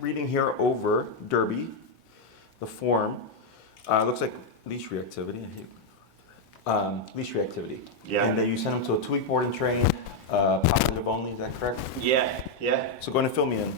reading here over Derby, the form. Looks like leash reactivity. Leash reactivity. Yeah. And then you sent him to a 2-week board and train, positive only, is that correct? Yeah, yeah. So go ahead and fill me in.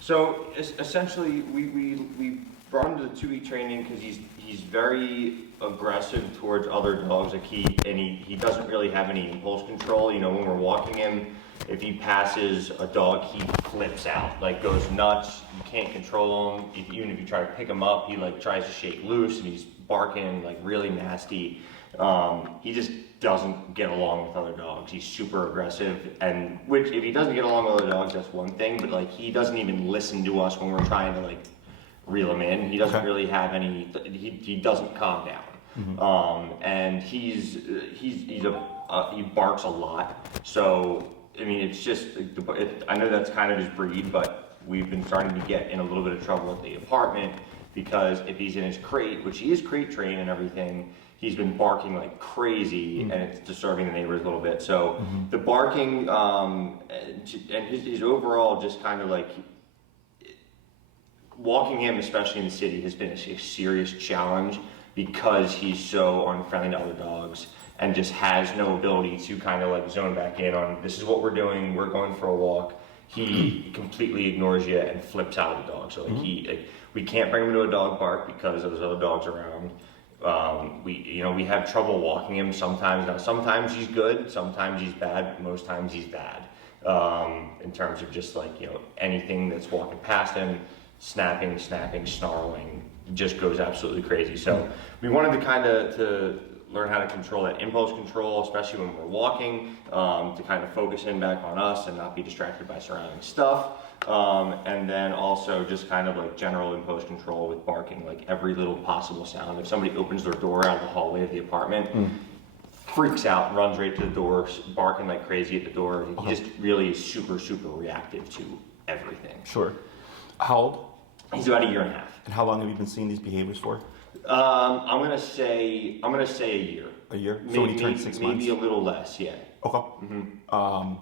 So essentially, we brought him to the 2-week training because he's very aggressive towards other dogs. Like he doesn't really have any impulse control. You know, when we're walking him, if he passes a dog, he flips out, like goes nuts. You can't control him. Even if you try to pick him up, he like tries to shake loose and he's barking like really nasty. He just doesn't get along with other dogs. He's super aggressive, and which if he doesn't get along with other dogs, that's one thing. But like he doesn't even listen to us when we're trying to like reel him in. He doesn't really have any. He doesn't calm down. Mm-hmm. And he barks a lot. So I mean, it's just I know that's kind of his breed, but we've been starting to get in a little bit of trouble at the apartment because if he's in his crate, which he is crate trained and everything, he's been barking like crazy, and it's disturbing the neighbors a little bit. So the barking and his overall just kind of like walking him, especially in the city, has been a serious challenge because he's so unfriendly to other dogs and just has no ability to kind of like zone back in on this is what we're doing, we're going for a walk. He completely ignores you and flips out of the dog. So like we can't bring him to a dog park because there's other dogs around. We have trouble walking him sometimes. Now sometimes he's good, sometimes he's bad, most times he's bad. In terms of just like, you know, anything that's walking past him, snapping, snarling, just goes absolutely crazy. So we wanted to kind of to learn how to control that impulse control, especially when we're walking, to kind of focus in back on us and not be distracted by surrounding stuff. And then also just kind of like general impulse control with barking, like every little possible sound. If somebody opens their door out of the hallway of the apartment, freaks out, runs right to the door, barking like crazy at the door. He just really is super, super reactive to everything. Sure. How old? He's about 1.5 years. And how long have you been seeing these behaviors for? I'm gonna say a year. A year? Maybe, So when he turned 6 months? Maybe a little less, yeah. Okay.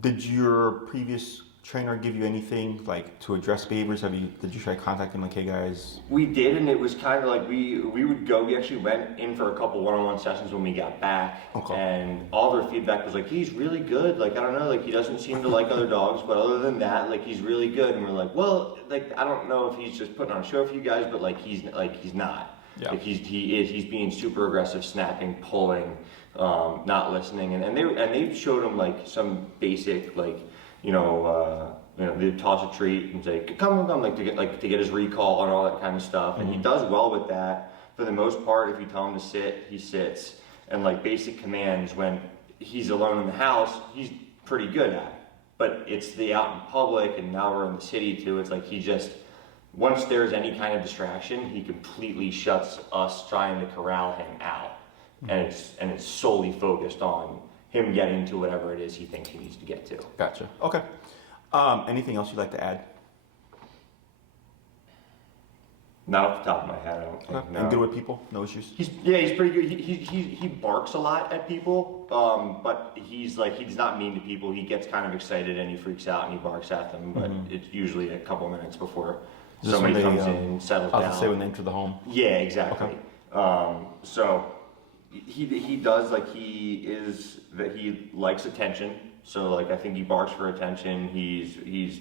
Did your previous trainer give you anything like to address behaviors? Did you try contacting like, hey guys? We did, and it was kind of like we would go. We actually went in for a couple one-on-one sessions when we got back, and all their feedback was like, he's really good. Like I don't know, like he doesn't seem to like other dogs, but other than that, like he's really good. And we're like, well, like I don't know if he's just putting on a show for you guys, but like he's not. Yeah. Like he's being super aggressive, snapping, pulling, not listening, and they showed him like some basic like they toss a treat and say come like to get his recall and all that kind of stuff, and he does well with that for the most part. If you tell him to sit, he sits, and like basic commands when he's alone in the house, he's pretty good at. But it's the out in public, and now we're in the city too. It's like he just. Once there's any kind of distraction, he completely shuts us trying to corral him out, and it's solely focused on him getting to whatever it is he thinks he needs to get to. Gotcha. Okay. Anything else you'd like to add? Not off the top of my head, I don't think. Okay. No. And good with people? No issues? He's pretty good. He barks a lot at people, but he's not mean to people. He gets kind of excited and he freaks out and he barks at them, but it's usually a couple minutes before somebody comes in, settles down. I was to say when they enter the home. Yeah, exactly. Okay. So he does like he likes attention. So like I think he barks for attention. He's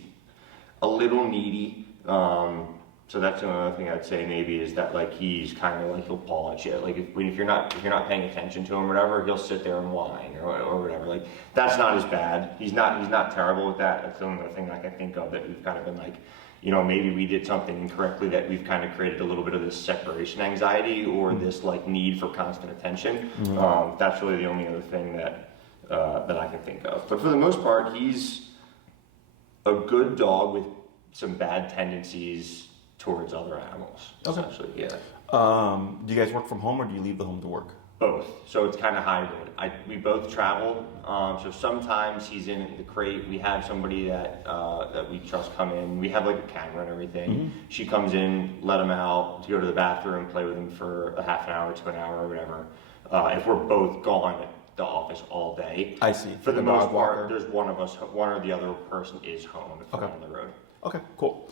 a little needy. So that's another thing I'd say maybe is that like he's kind of like he'll paw at you. Like if you're not paying attention to him or whatever, he'll sit there and whine or whatever. Like that's not as bad. He's not terrible with that. That's another thing I can think of that we've kind of been like, maybe we did something incorrectly that we've kind of created a little bit of this separation anxiety or this like need for constant attention. That's really the only other thing that I can think of. But for the most part, he's a good dog with some bad tendencies towards other animals, essentially. Yeah. Do you guys work from home or do you leave the home to work? Both. So it's kind of hybrid. We both travel. So sometimes he's in the crate. We have somebody that we trust come in. We have like a camera and everything. She comes in, let him out to go to the bathroom, play with him for a half an hour to an hour or whatever. If we're both gone at the office office all day. I see. For the Like a most dog walker. part, there's one or the other person is home if they're on the road. Okay, cool.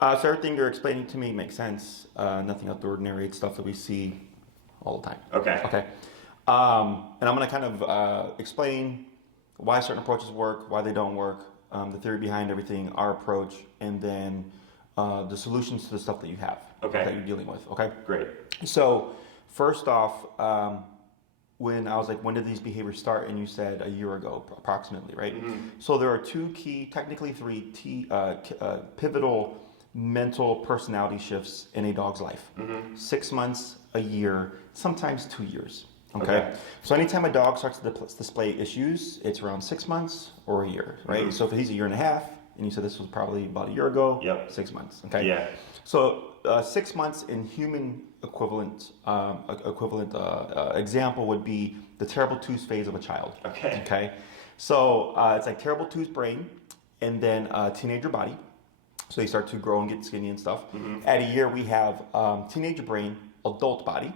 So everything you're explaining to me makes sense. Nothing out of the ordinary. It's stuff that we see all the time. Okay. Okay. And I'm going to kind of explain why certain approaches work, why they don't work, the theory behind everything, our approach, and then the solutions to the stuff that you have that you're dealing with. Okay. Great. So first off, when I was like, when did these behaviors start? And you said a year ago, approximately, right? So there are two key, technically three pivotal mental personality shifts in a dog's life. 6 months, a year, sometimes 2 years. Okay. So anytime a dog starts to display issues, it's around 6 months or a year, right? So if he's a year and a half, and you said this was probably about a year ago, 6 months. Okay. Yeah. So 6 months in human equivalent example would be the terrible twos phase of a child. Okay. Okay. So it's like terrible twos brain, and then teenager body. So they start to grow and get skinny and stuff. At a year, we have teenager brain, adult body.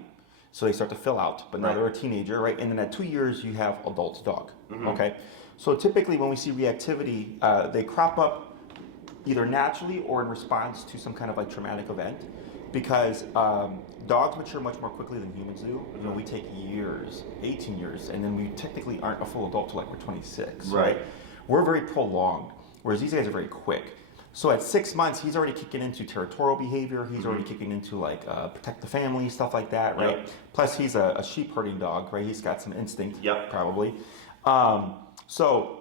So they start to fill out, but now they're a teenager, right? And then at 2 years, you have adult dog. Okay. So typically, when we see reactivity, they crop up either naturally or in response to some kind of like traumatic event, because dogs mature much more quickly than humans do. You know, we take years, 18 years, and then we technically aren't a full adult till like we're 26. Right. We're very prolonged, whereas these guys are very quick. So at 6 months, he's already kicking into territorial behavior. He's already kicking into like protect the family, stuff like that, right? Plus, he's a sheep herding dog, right? He's got some instinct, probably. So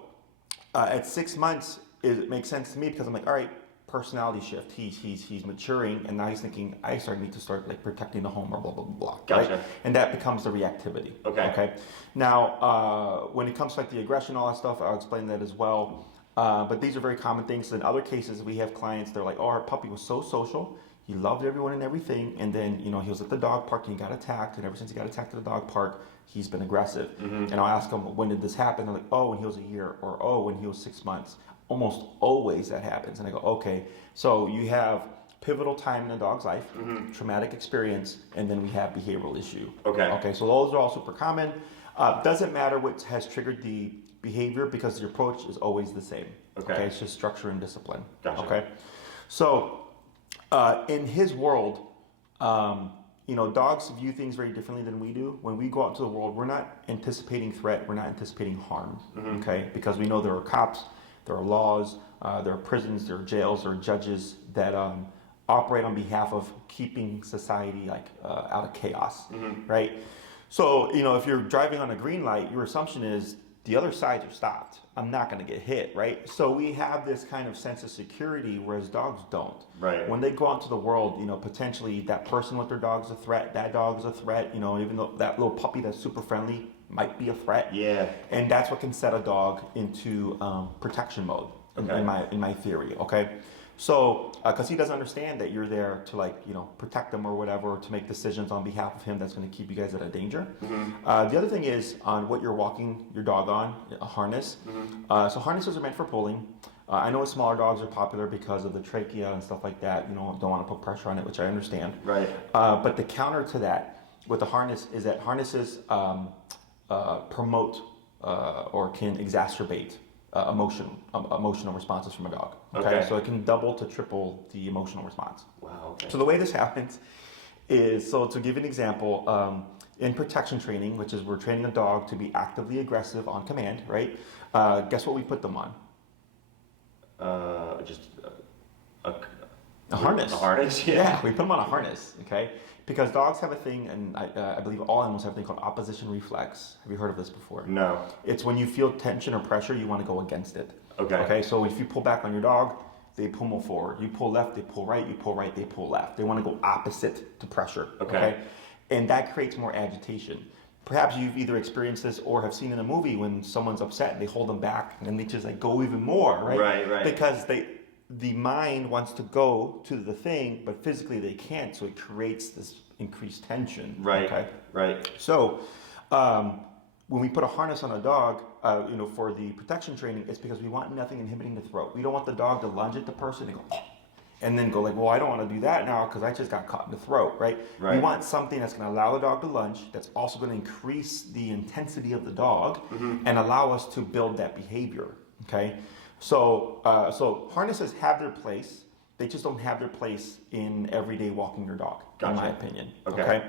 at 6 months, it makes sense to me because I'm like, all right, personality shift. He's maturing, and now he's thinking, I need to start like protecting the home or blah blah blah. Gotcha. Right? And that becomes the reactivity. Okay. Now, when it comes to like the aggression, all that stuff, I'll explain that as well. But these are very common things. In other cases, we have clients, they're like, oh, our puppy was so social. He loved everyone and everything. And then, you know, he was at the dog park and he got attacked. And ever since he got attacked at the dog park, he's been aggressive. And I'll ask him, when did this happen? They're like, oh, when he was a year, or oh, when he was 6 months. Almost always that happens. And I go, okay. So you have pivotal time in a dog's life, traumatic experience, and then we have behavioral issue. Okay, so those are all super common. Doesn't matter what has triggered the behavior because the approach is always the same. Okay, it's just structure and discipline. Okay, so in his world, you know, dogs view things very differently than we do. When we go out into the world, we're not anticipating threat, we're not anticipating harm. Okay, because we know there are cops, there are laws, there are prisons, there are jails, there are judges that operate on behalf of keeping society like out of chaos, right? So, you know, if you're driving on a green light, your assumption is the other sides are stopped. I'm not going to get hit, right? So we have this kind of sense of security, whereas dogs don't. Right. When they go out into the world, you know, potentially that person with their dog is a threat, that dog is a threat, you know, even though that little puppy that's super friendly might be a threat. Yeah. And that's what can set a dog into protection mode, in my theory, okay? So, because he doesn't understand that you're there to like, you know, protect him or whatever, to make decisions on behalf of him that's going to keep you guys out of danger. The other thing is on what you're walking your dog on, a harness. So harnesses are meant for pulling. I know smaller dogs are popular because of the trachea and stuff like that. You know, don't want to put pressure on it, which I understand. Right. But the counter to that with the harness is that harnesses promote or can exacerbate emotional responses from a dog. Okay, so it can double to triple the emotional response. Wow. Okay. So the way this happens is, so to give an example, in protection training, which is we're training a dog to be actively aggressive on command, right? Guess what we put them on? Just a harness. A harness. Yeah, we put them on a harness. Okay. Because dogs have a thing, and I believe all animals have a thing called opposition reflex. Have you heard of this before? No. It's when you feel tension or pressure, you want to go against it. Okay. So if you pull back on your dog, they pummel forward. You pull left, they pull right. You pull right, they pull left. They want to go opposite to pressure. Okay. And that creates more agitation. Perhaps you've either experienced this or have seen in a movie when someone's upset and they hold them back and they just like go even more, right? Right. Because the mind wants to go to the thing, but physically they can't, so it creates this increased tension. Right. Okay. Right. So, when we put a harness on a dog, you know, for the protection training, it's because we want nothing inhibiting the throat. We don't want the dog to lunge at the person and go, and then go like, well, I don't want to do that now because I just got caught in the throat, right? Right. You want something that's going to allow the dog to lunge, that's also going to increase the intensity of the dog and allow us to build that behavior, okay? So harnesses have their place. They just don't have their place in everyday walking your dog, in my opinion, okay?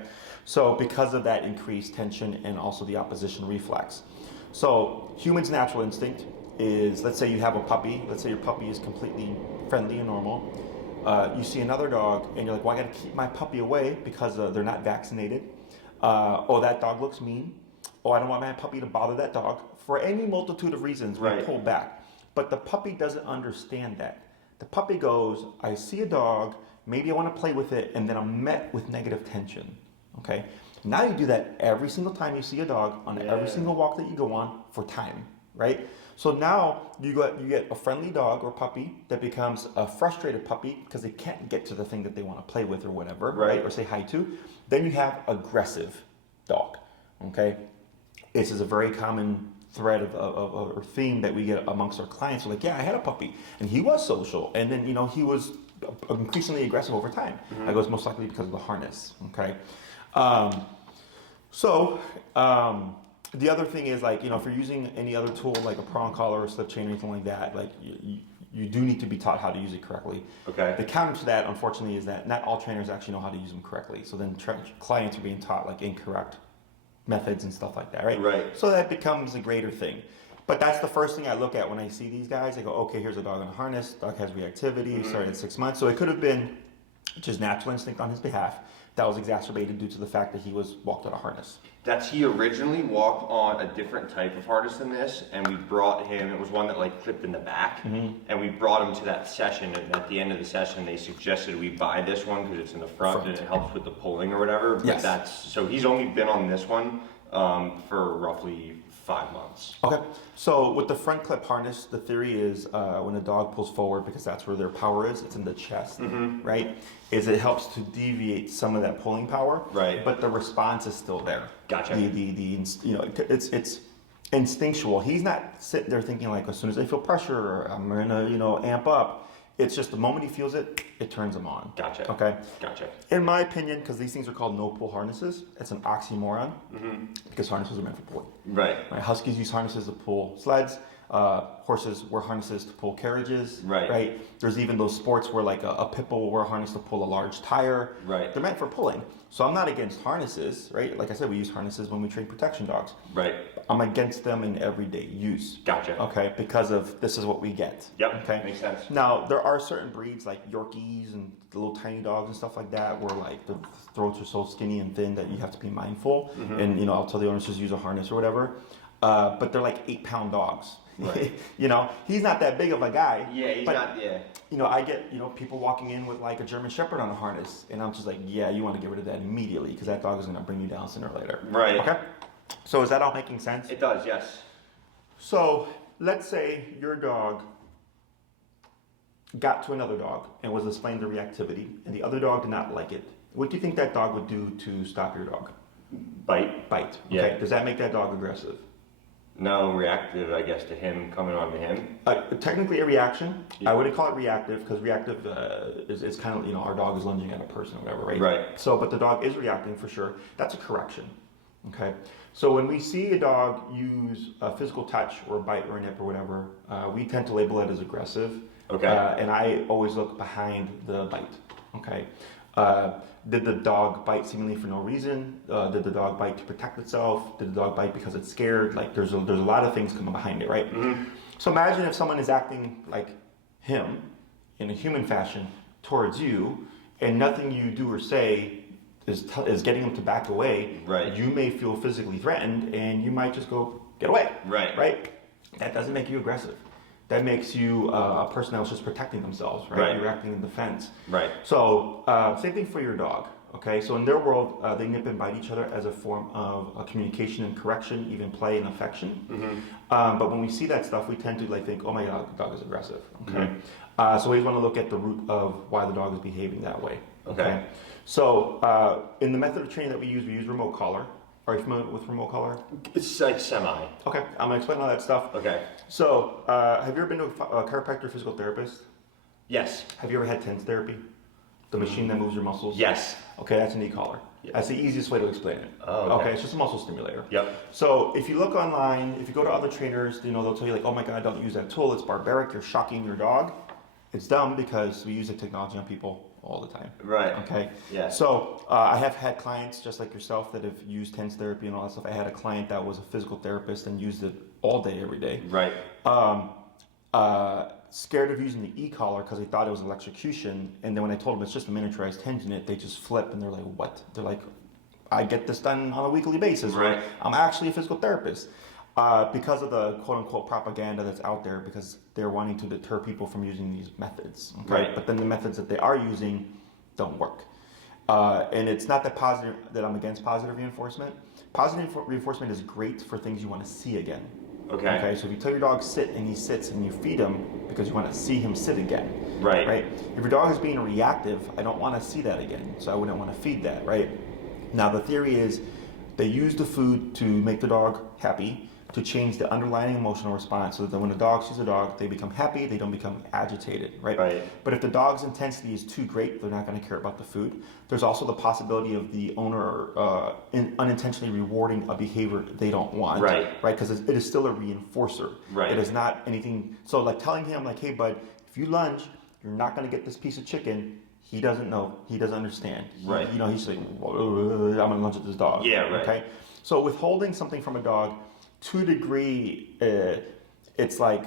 So because of that increased tension and also the opposition reflex. So humans' natural instinct is, let's say you have a puppy, let's say your puppy is completely friendly and normal. You see another dog and you're like, well, I gotta keep my puppy away because they're not vaccinated. Oh, that dog looks mean. Oh, I don't want my puppy to bother that dog. For any multitude of reasons, we pull back. But the puppy doesn't understand that. The puppy goes, I see a dog, maybe I want to play with it, and then I'm met with negative tension, okay? Now you do that every single time you see a dog on every single walk that you go on for time, right? So now you get a friendly dog or puppy that becomes a frustrated puppy because they can't get to the thing that they want to play with or whatever, right? Or say hi to. Then you have aggressive dog, okay? This is a very common thread or theme that we get amongst our clients. We're like, yeah, I had a puppy and he was social, and then he was increasingly aggressive over time. I go, it's most likely because of the harness, okay? The other thing is, like, if you're using any other tool like a prong collar or slip chain or anything like that, like you do need to be taught how to use it correctly. Okay. The counter to that, unfortunately, is that not all trainers actually know how to use them correctly. So then clients are being taught like incorrect methods and stuff like that, right? Right. So that becomes a greater thing. But that's the first thing I look at when I see these guys. I go, okay, here's a dog in a harness. Dog has reactivity. Started at 6 months. So it could have been just natural instinct on his behalf that was exacerbated due to the fact that he was walked on a harness. That's he originally walked on a different type of harness than this, and we brought him, it was one that like clipped in the back, and we brought him to that session, and at the end of the session they suggested we buy this one because it's in the front and it helps with the pulling or whatever. But so he's only been on this one for roughly 5 months. Okay, so with the front clip harness, the theory is when a dog pulls forward, because that's where their power is, it's in the chest, right? Is it helps to deviate some of that pulling power, right? But the response is still there. Gotcha. It's instinctual. He's not sitting there thinking like, as soon as I feel pressure, I'm gonna amp up. It's just the moment he feels it, it turns him on. Gotcha. Okay. Gotcha. In my opinion, because these things are called no pull harnesses, it's an oxymoron because harnesses are meant for pulling. Right. Huskies use harnesses to pull sleds. Horses wear harnesses to pull carriages. Right. There's even those sports where like a pit bull will wear a harness to pull a large tire. Right. They're meant for pulling. So I'm not against harnesses, right? Like I said, we use harnesses when we train protection dogs. Right. I'm against them in everyday use. Gotcha. Okay, because of this is what we get. Yep. Okay. Makes sense. Now there are certain breeds like Yorkies and the little tiny dogs and stuff like that where like the throats are so skinny and thin that you have to be mindful. And I'll tell the owners just use a harness or whatever. But they're like 8-pound dogs. Right. He's not that big of a guy. Yeah, he's not. Yeah. I get people walking in with like a German Shepherd on a harness, and I'm just like, yeah, you want to get rid of that immediately because that dog is going to bring you down sooner or later. Right. Okay. So is that all making sense? It does. Yes. So let's say your dog got to another dog and was displaying the reactivity, and the other dog did not like it. What do you think that dog would do to stop your dog? Bite. Bite. Okay. Yeah. Does that make that dog aggressive? No, reactive, I guess, to him, coming on to him. Technically a reaction. Yeah. I wouldn't call it reactive because reactive is kind of, our dog is lunging at a person or whatever, right? Right. So, but the dog is reacting for sure. That's a correction, okay? So when we see a dog use a physical touch or a bite or a nip or whatever, we tend to label it as aggressive. Okay. And I always look behind the bite, okay? Did the dog bite seemingly for no reason? Did the dog bite to protect itself? Did the dog bite because it's scared? Like there's a lot of things coming behind it, right? So imagine if someone is acting like him in a human fashion towards you, and nothing you do or say is getting them to back away. Right. You may feel physically threatened, and you might just go get away. Right. Right. That doesn't make you aggressive. That makes you a person that was just protecting themselves, right? You're acting in defense. Right. So same thing for your dog, okay? So in their world, they nip and bite each other as a form of communication and correction, even play and affection. But when we see that stuff, we tend to think, oh my God, the dog is aggressive, okay? So we want to look at the root of why the dog is behaving that way, okay? So in the method of training that we use remote collar. Are you familiar with remote collar? It's like semi. Okay, I'm gonna explain all that stuff. Okay. So, have you ever been to a chiropractor or physical therapist? Yes. Have you ever had TENS therapy? The machine that moves your muscles? Yes. Okay, that's an e-collar. Yes. That's the easiest way to explain it. Oh, okay. It's just a muscle stimulator. Yep. So if you look online, if you go to other trainers, they'll tell you like, oh my God, don't use that tool. It's barbaric. You're shocking your dog. It's dumb because we use the technology on people all the time. Right. Okay. Yeah. So I have had clients just like yourself that have used TENS therapy and all that stuff. I had a client that was a physical therapist and used it all day, every day. Right. Scared of using the e-collar because they thought it was electrocution, and then when I told them it's just a miniaturized TENS unit, they just flip and they're like, "What?" They're like, "I get this done on a weekly basis. Right. I'm actually a physical therapist." Because of the quote-unquote propaganda that's out there, because they're wanting to deter people from using these methods. Okay? Right. But then the methods that they are using don't work. And it's not that I'm against positive reinforcement. Positive reinforcement is great for things you want to see again. Okay. So if you tell your dog sit and he sits and you feed him because you want to see him sit again. Right. Right. If your dog is being reactive, I don't want to see that again. So I wouldn't want to feed that. Right. Now the theory is they use the food to make the dog happy, to change the underlying emotional response so that when the dog sees a dog, they become happy, they don't become agitated, right? Right. But if the dog's intensity is too great, they're not going to care about the food. There's also the possibility of the owner unintentionally rewarding a behavior they don't want, right? Because it is still a reinforcer. Right. It is not anything. So like telling him like, hey bud, if you lunge, you're not going to get this piece of chicken. He doesn't know. He doesn't understand. Right. He's like, I'm going to lunge at this dog. Yeah, right. Okay. So withholding something from a dog, to a degree, it's like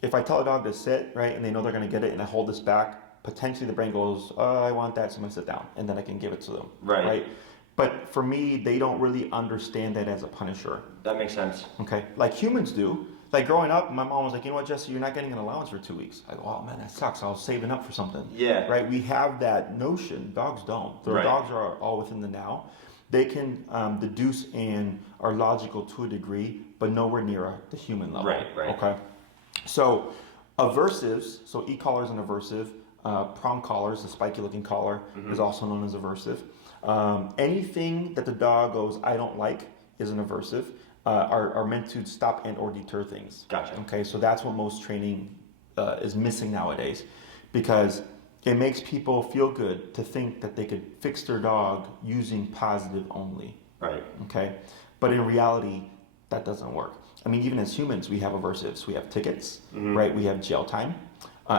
if I tell a dog to sit, right, and they know they're going to get it, and I hold this back, potentially the brain goes, oh, I want that, so I'm going to sit down, and then I can give it to them. Right. But for me, they don't really understand that as a punisher. That makes sense. Okay. Like humans do. Like growing up, my mom was like, you know what, Jesse, you're not getting an allowance for 2 weeks. I go, oh man, that sucks. I was saving up for something. Yeah. Right. We have that notion. Dogs don't. Their dogs are all within the now. They can deduce and are logical to a degree, but nowhere near the human level. Right. Okay. So aversives, so e-collar is an aversive. Prong collars, the spiky looking collar, is also known as aversive. Anything that the dog goes, I don't like, is an aversive. Are meant to stop and or deter things. Gotcha. Okay, so that's what most training is missing nowadays, because it makes people feel good to think that they could fix their dog using positive only. Right. Okay, but in reality, that doesn't work. I mean, even as humans, we have aversives. We have tickets, right? We have jail time.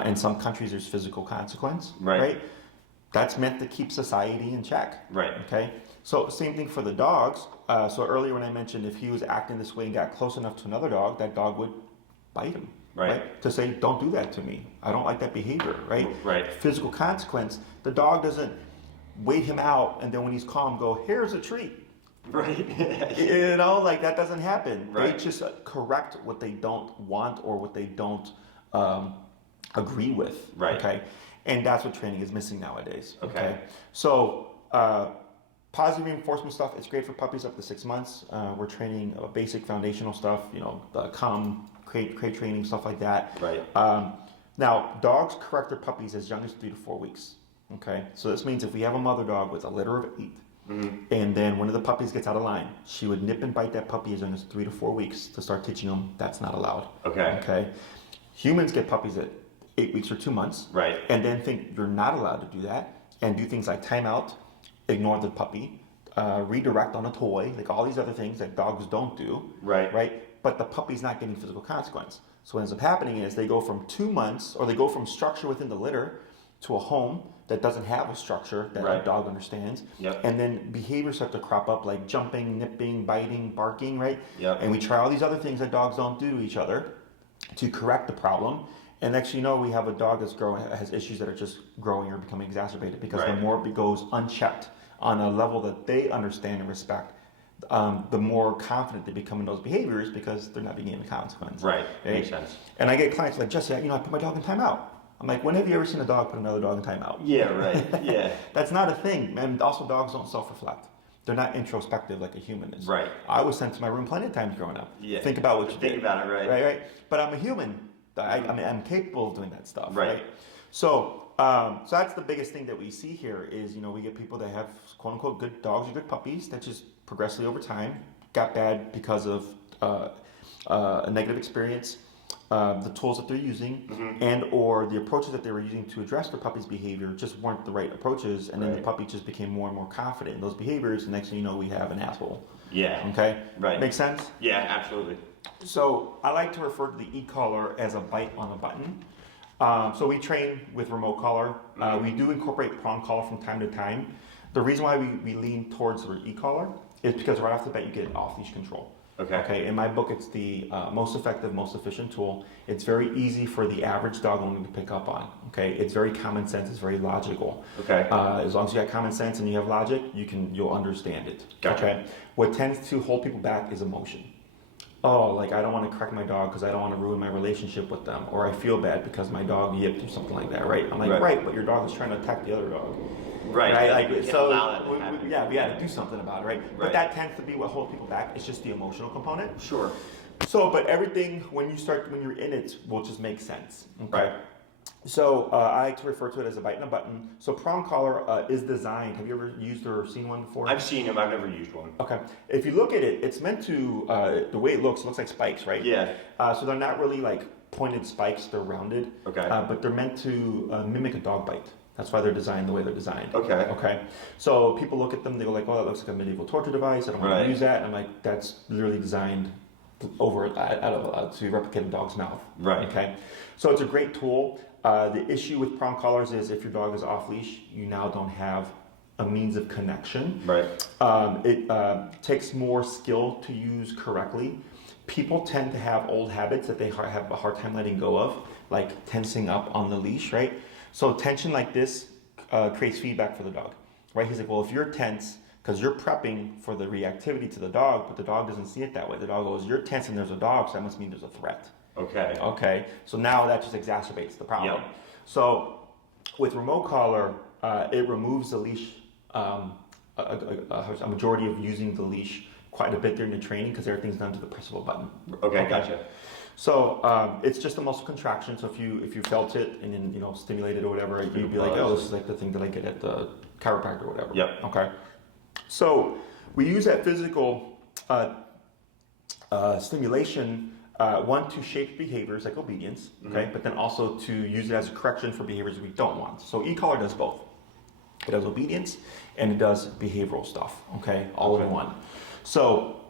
In some countries, there's physical consequence, right? That's meant to keep society in check. Right. Okay. So same thing for the dogs. So earlier when I mentioned if he was acting this way and got close enough to another dog, that dog would bite him. Right. To say, don't do that to me. I don't like that behavior. Right. Right. Physical consequence. The dog doesn't wait him out and then when he's calm go, here's a treat. Right. Like that doesn't happen. Right. They just correct what they don't want or what they don't agree with. Right. Okay. And that's what training is missing nowadays. Okay. So positive reinforcement stuff, it's great for puppies up to 6 months. We're training basic foundational stuff, the crate training, stuff like that. Right. Now, dogs correct their puppies as young as 3 to 4 weeks. Okay. So this means if we have a mother dog with a litter of 8, and then one of the puppies gets out of line, she would nip and bite that puppy as young as 3 to 4 weeks to start teaching them that's not allowed. Okay. Humans get puppies at 8 weeks or 2 months. Right. And then think you're not allowed to do that and do things like timeout, ignore the puppy, redirect on a toy, like all these other things that dogs don't do. Right. But the puppy's not getting physical consequence. So what ends up happening is they go from 2 months, or they go from structure within the litter to a home that doesn't have a structure that a dog understands. Yep. And then behaviors start to crop up like jumping, nipping, biting, barking, right? Yep. And we try all these other things that dogs don't do to each other to correct the problem. And next you know, we have a dog that's growing, has issues that are just growing or becoming exacerbated because the more it goes unchecked on a level that they understand and respect, the more confident they become in those behaviors because they're not being given consequence. Right. Makes sense. And I get clients like, Jesse, I put my dog in timeout. I'm like, when have you ever seen a dog put another dog in timeout? Yeah, right. Yeah. That's not a thing. And also dogs don't self-reflect. They're not introspective like a human is. Right. I was sent to my room plenty of times growing up. Yeah. Think about what you did. Think about it, Right. But I'm a human. I'm capable of doing that stuff. Right. So that's the biggest thing that we see here is, we get people that have quote unquote good dogs or good puppies that just progressively over time got bad because of a negative experience. the tools that they're using and or the approaches that they were using to address their puppy's behavior just weren't the right approaches, and then the puppy just became more and more confident in those behaviors, and next thing you know, we have an asshole. Yeah. Okay? Right. Make sense? Yeah, absolutely. So I like to refer to the e-collar as a bite on a button. So we train with remote collar. We do incorporate prong collar from time to time. The reason why we lean towards the e-collar is because right off the bat you get off-leash control. Okay. In my book, it's the most effective, most efficient tool. It's very easy for the average dog owner to pick up on. Okay. It's very common sense. It's very logical. Okay. As long as you got common sense and you have logic, you'll understand it. Gotcha. Okay. What tends to hold people back is emotion. Oh, like I don't want to correct my dog because I don't want to ruin my relationship with them, or I feel bad because my dog yipped or something like that, right? I'm like, right, but your dog is trying to attack the other dog. Right. Like, so we got to do something about it, right? But that tends to be what holds people back. It's just the emotional component. Sure. So, but everything when you're in it will just make sense. Okay. Right. So I like to refer to it as a bite and a button. So prong collar is designed. Have you ever used or seen one before? I've seen them. I've never used one. Okay. If you look at it, it's meant to, the way it looks like spikes, right? Yeah. So they're not really like pointed spikes. They're rounded. Okay. But they're meant to mimic a dog bite. That's why they're designed the way they're designed. Okay. Okay. So people look at them, they go like, "Oh, that looks like a medieval torture device. I don't want to use that." And I'm like, "That's literally designed to replicate a dog's mouth." Right. Okay. So it's a great tool. The issue with prong collars is if your dog is off leash, you now don't have a means of connection. Right. It takes more skill to use correctly. People tend to have old habits that they have a hard time letting go of, like tensing up on the leash, right? So tension like this creates feedback for the dog, right? He's like, well, if you're tense, because you're prepping for the reactivity to the dog, but the dog doesn't see it that way. The dog goes, you're tense and there's a dog, so that must mean there's a threat. Okay. Okay, so now that just exacerbates the problem. Yep. So with remote collar, it removes the leash, a majority of using the leash quite a bit during the training because everything's done to the press of a button. Okay, gotcha. So it's just a muscle contraction. So if you felt it and then stimulated or whatever, you'd be like, oh, this is like the thing that I get at the chiropractor or whatever. Yep. Okay. So we use that physical stimulation. One, to shape behaviors like obedience, okay, but then also to use it as a correction for behaviors we don't want. So e-collar does both. It does obedience and it does behavioral stuff, okay, all in one. So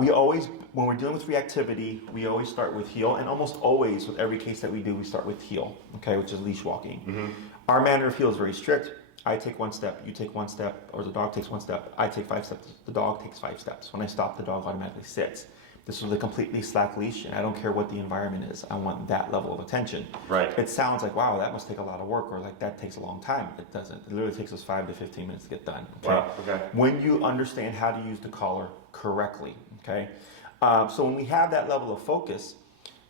we always, when we're dealing with reactivity, we always start with heel, and almost always with every case that we do, we start with heel, okay, which is leash walking. Our manner of heel is very strict. I take one step, you take one step, or the dog takes one step. I take 5 steps, the dog takes 5 steps. When I stop, the dog automatically sits. This was a completely slack leash, and I don't care what the environment is. I want that level of attention. Right. It sounds like, wow, that must take a lot of work, or like that takes a long time. It doesn't. It literally takes us 5 to 15 minutes to get done. Okay? Wow. Okay. When you understand how to use the collar correctly. Okay. So when we have that level of focus,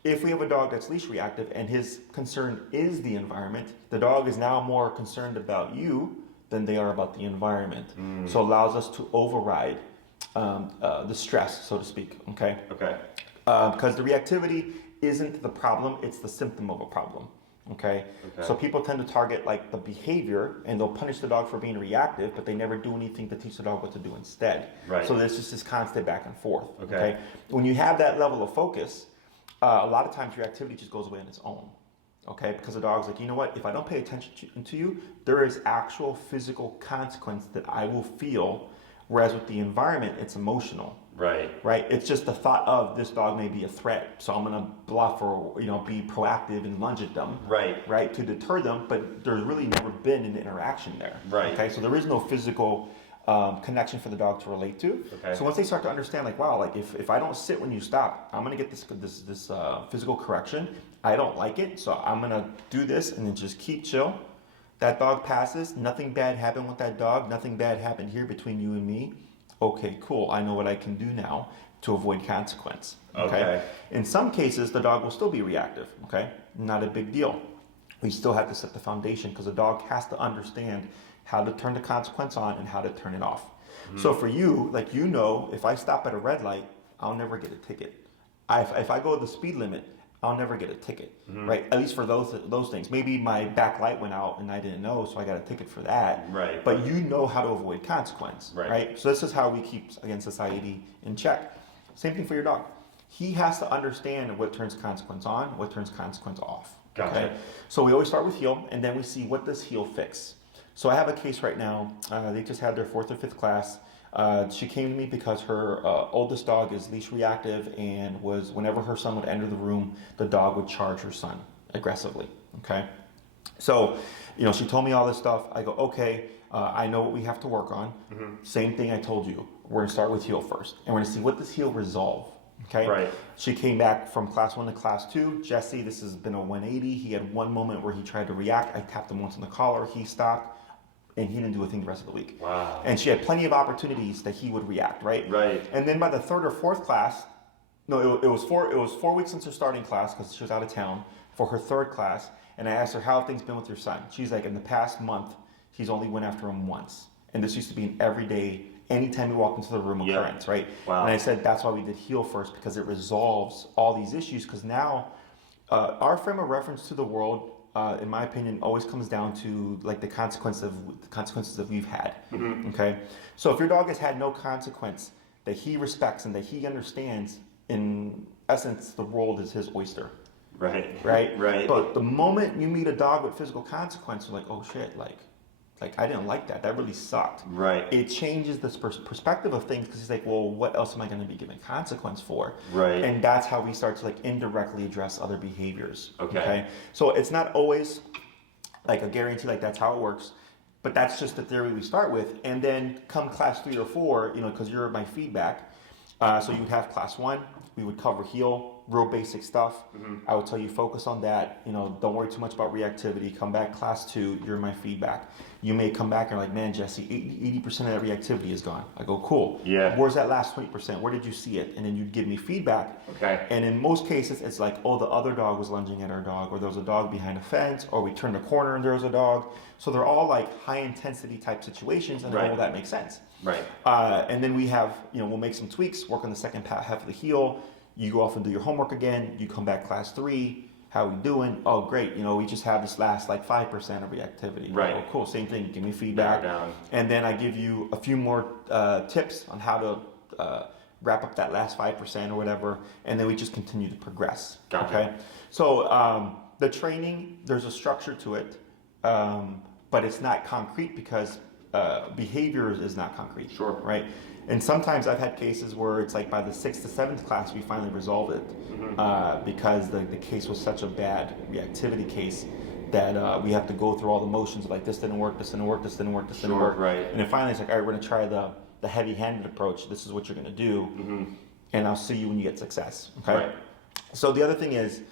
if we have a dog that's leash reactive and his concern is the environment, the dog is now more concerned about you than they are about the environment. So it allows us to override the stress, so to speak, okay? Okay. Because the reactivity isn't the problem, it's the symptom of a problem, okay? So people tend to target like the behavior and they'll punish the dog for being reactive, but they never do anything to teach the dog what to do instead. Right. So there's just this constant back and forth, okay? When you have that level of focus, a lot of times reactivity just goes away on its own. Okay, because the dog's like, you know what, if I don't pay attention to you, there is actual physical consequence that I will feel. Whereas with the environment, it's emotional. Right. It's just the thought of this dog may be a threat, so I'm gonna bluff or be proactive and lunge at them. Right. To deter them, but there's really never been an interaction there. Right. Okay. So there is no physical connection for the dog to relate to. Okay. So once they start to understand, like, wow, like if I don't sit when you stop, I'm gonna get this physical correction. I don't like it, so I'm gonna do this and then just keep chill. That dog passes, nothing bad happened with that dog, nothing bad happened here between you and me. Okay, cool, I know what I can do now to avoid consequence. Okay. In some cases, the dog will still be reactive, okay? Not a big deal. We still have to set the foundation because the dog has to understand how to turn the consequence on and how to turn it off. So for you, like if I stop at a red light, I'll never get a ticket. If I go the speed limit, I'll never get a ticket, right? At least for those things. Maybe my back light went out and I didn't know, so I got a ticket for that. Right. But you know how to avoid consequence, right? So this is how we keep, again, society in check. Same thing for your dog. he has to understand what turns consequence on, what turns consequence off. Gotcha. Okay? So we always start with heel, and then we see what does heel fix. So I have a case right now. They just had their 4th or 5th class. She came to me because her oldest dog is leash reactive, and was whenever her son would enter the room, the dog would charge her son aggressively. Okay, so she told me all this stuff. I go, okay, I know what we have to work on. Same thing I told you. We're gonna start with heel first, and we're gonna see what does heel resolve. Okay. Right. She came back from class 1 to class 2. Jesse, this has been a 180. He had one moment where he tried to react. I tapped him once on the collar. He stopped. And he didn't do a thing the rest of the week. Wow. And she had plenty of opportunities that he would react, right? Right. And then by the 3rd or 4th class, no, it was 4 weeks since her starting class because she was out of town for her 3rd class. And I asked her, how have things been with your son? She's like, in the past month, he's only went after him once. And this used to be an everyday, anytime we walk into the room occurrence, right? Wow. And I said, that's why we did heel first, because it resolves all these issues. Because now our frame of reference to the world, in my opinion, always comes down to like the consequences that we've had. Okay, so if your dog has had no consequence that he respects and that he understands, in essence, the world is his oyster. Right. Right. But the moment you meet a dog with physical consequence, you're like, oh shit, like I didn't like that. That really sucked. Right. It changes this perspective of things, because he's like, well, what else am I going to be given consequence for? Right. And that's how we start to like indirectly address other behaviors. Okay. So it's not always like a guarantee, like that's how it works, but that's just the theory we start with. And then come class 3 or 4, because you're my feedback. So you would have class 1, we would cover heel, real basic stuff. I would tell you focus on that. Don't worry too much about reactivity. Come back class 2, you're my feedback. You may come back and like, man, Jesse, 80% of that reactivity is gone. I go, cool. Yeah. Where's that last 20%? Where did you see it? And then you'd give me feedback. Okay. And in most cases, it's like, oh, the other dog was lunging at our dog, or there was a dog behind a fence, or we turned a corner and there was a dog. So they're all like high intensity type situations, and oh, that makes sense. Right. And then we have, we'll make some tweaks, work on the second half of the heel. You go off and do your homework again. You come back class 3. How we doing? Oh, great. We just have this last like 5% of reactivity. Right. Oh, cool. Same thing. Give me feedback. Down. And then I give you a few more tips on how to wrap up that last 5% or whatever. And then we just continue to progress. Gotcha. Okay. So the training, there's a structure to it, but it's not concrete because behavior is not concrete. Sure. Right. And sometimes I've had cases where it's like by the 6th to 7th class we finally resolve it, because the case was such a bad reactivity case that we have to go through all the motions of like, this didn't work, this didn't work, this didn't work, this didn't work. Right. And then finally it's like, all right, we're gonna try the heavy-handed approach. This is what you're gonna do, and I'll see you when you get success. Okay. Right. So the other thing is,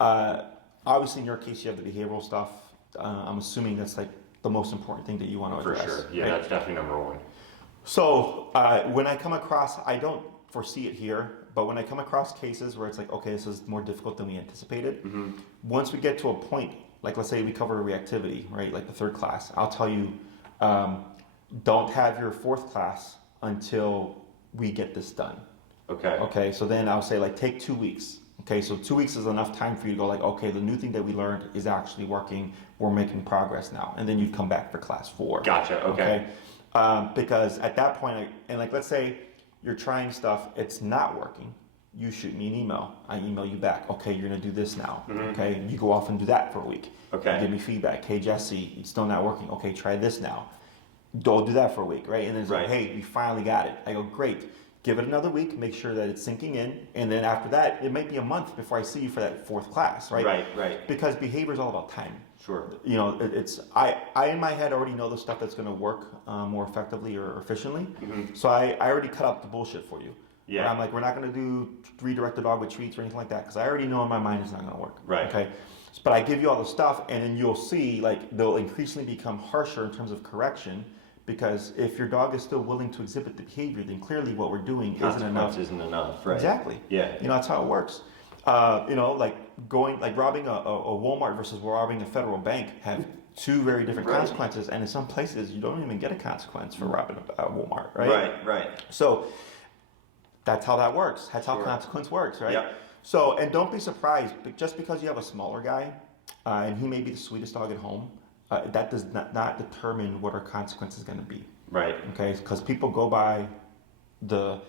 obviously in your case you have the behavioral stuff. I'm assuming that's like the most important thing that you want to address. For sure. Yeah, right? that's definitely number 1. So when I come across, I don't foresee it here, but when I come across cases where it's like, okay, this is more difficult than we anticipated, once we get to a point, like let's say we cover reactivity, right, like the 3rd class, I'll tell you, don't have your 4th class until we get this done. Okay. Okay, so then I'll say like take 2 weeks. Okay, so 2 weeks is enough time for you to go like, okay, the new thing that we learned is actually working. We're making progress now. And then you'd come back for class 4. Gotcha, okay. Because at that point, and like let's say you're trying stuff, it's not working. You shoot me an email. I email you back. Okay, you're gonna do this now. Okay, you go off and do that for a week. Okay. You give me feedback. Hey Jesse, it's still not working. Okay, try this now. Don't do that for a week, right? And then it's like, hey, we finally got it. I go, great. Give it another week, make sure that it's sinking in, and then after that, it might be a month before I see you for that 4th class, right? Right. Because behavior is all about time. Sure. It's I in my head already know the stuff that's going to work more effectively or efficiently. So I already cut out the bullshit for you. Yeah. I'm like, we're not going to do redirect the dog with treats or anything like that, because I already know in my mind it's not going to work. Right. Okay. But I give you all the stuff, and then you'll see like they'll increasingly become harsher in terms of correction. Because if your dog is still willing to exhibit the behavior, then clearly what we're doing isn't enough. Isn't enough, right? Exactly. Yeah. That's how it works. Like robbing a Walmart versus robbing a federal bank have 2 very different consequences, and in some places you don't even get a consequence for robbing a Walmart, right? Right. So that's how that works. That's how consequence works, right? Yeah. So, and don't be surprised, just because you have a smaller guy, and he may be the sweetest dog at home, that does not determine what our consequence is going to be. Right. Okay, because people go by the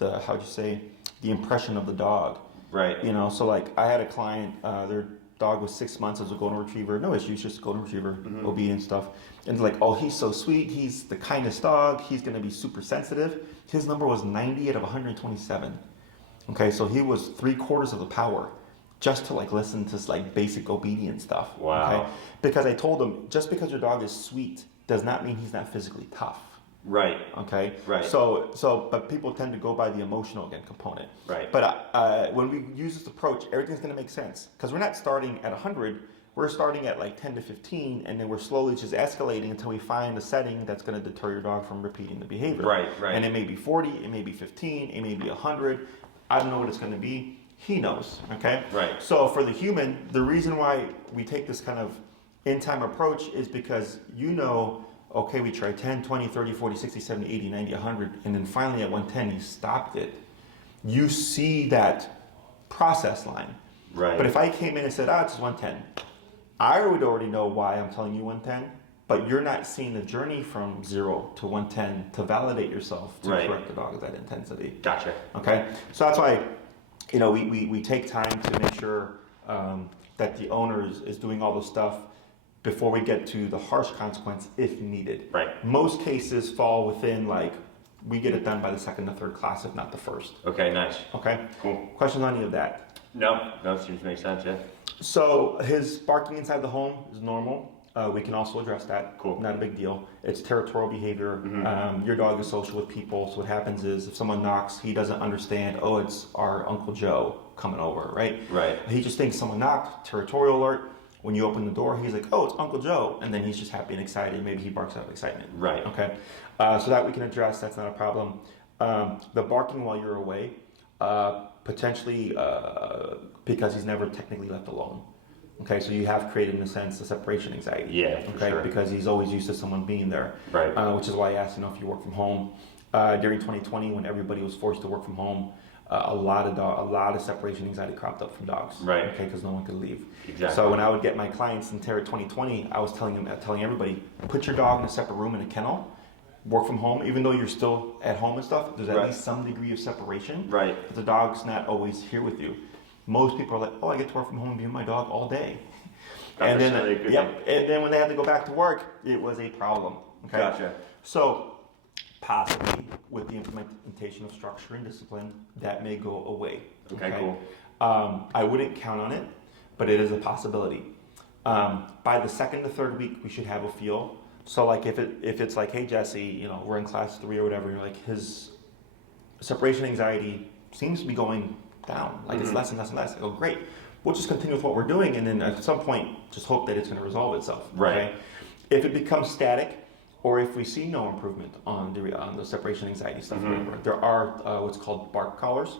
how'd you say, the impression of the dog. Right. You know, so like I had a client, their dog was 6 months as a golden retriever, no issues, just a golden retriever, obedient stuff. And like, oh, he's so sweet, he's the kindest dog, he's gonna be super sensitive. His number was 90 out of 127. Okay, so he was 3/4 of the power just to like listen to like basic obedience stuff. Wow. Okay? Because I told him, just because your dog is sweet does not mean he's not physically tough. Right. Okay. Right. But people tend to go by the emotional again component. Right. But when we use this approach, everything's going to make sense because we're not starting at 100. We're starting at like 10 to 15, and then we're slowly just escalating until we find a setting that's going to deter your dog from repeating the behavior. Right. Right. And it may be 40, it may be 15, it may be 100. I don't know what it's going to be. He knows. Okay. Right. So for the human, the reason why we take this kind of in-time approach is because okay, we tried 10, 20, 30, 40, 60, 70, 80, 90, 100, and then finally at 110, you stopped it. You see that process line. Right. But if I came in and said, it's 110, I would already know why I'm telling you 110, but you're not seeing the journey from 0 to 110 to validate yourself to correct the dog at that intensity. Gotcha. Okay? So that's why, we take time to make sure that the owner is doing all the stuff before we get to the harsh consequence if needed. Right. Most cases fall within we get it done by the second or third class, if not the first. Okay, nice. Okay? Cool. Questions on any of that? No, seems to make sense, yeah. So his barking inside the home is normal. We can also address that. Cool. Not a big deal. It's territorial behavior. Your dog is social with people, so what happens is if someone knocks, he doesn't understand, it's our Uncle Joe coming over, right? Right. He just thinks someone knocked, territorial alert. When you open the door, he's like, it's Uncle Joe. And then he's just happy and excited. Maybe he barks out of excitement. Right. Okay. So that we can address. That's not a problem. The barking while you're away, potentially because he's never technically left alone. Okay, so you have created, in a sense, a separation anxiety. Yeah, for sure. Because he's always used to someone being there. Right. Which is why I asked, if you work from home. During 2020, when everybody was forced to work from home, a lot of separation anxiety cropped up from dogs. Right. Okay, because no one could leave. Exactly. So when I would get my clients in Terra 2020, I was telling everybody, put your dog in a separate room in a kennel, work from home, even though you're still at home and stuff. There's at least some degree of separation. Right. But the dog's not always here with you. Most people are like, I get to work from home and be with my dog all day. And then when they had to go back to work, it was a problem. Okay. Gotcha. So possibly with the implementation of structure and discipline, that may go away. Okay, cool. I wouldn't count on it, but it is a possibility. By the second to third week, we should have a feel. So like if it's like, hey Jesse, we're in class 3 or whatever, you're like his separation anxiety seems to be going down. Like it's less and less and less. I go, great. We'll just continue with what we're doing, and then at some point, just hope that it's going to resolve itself. Right. Okay? If it becomes static, or if we see no improvement on the separation anxiety stuff, whatever, there are what's called bark collars.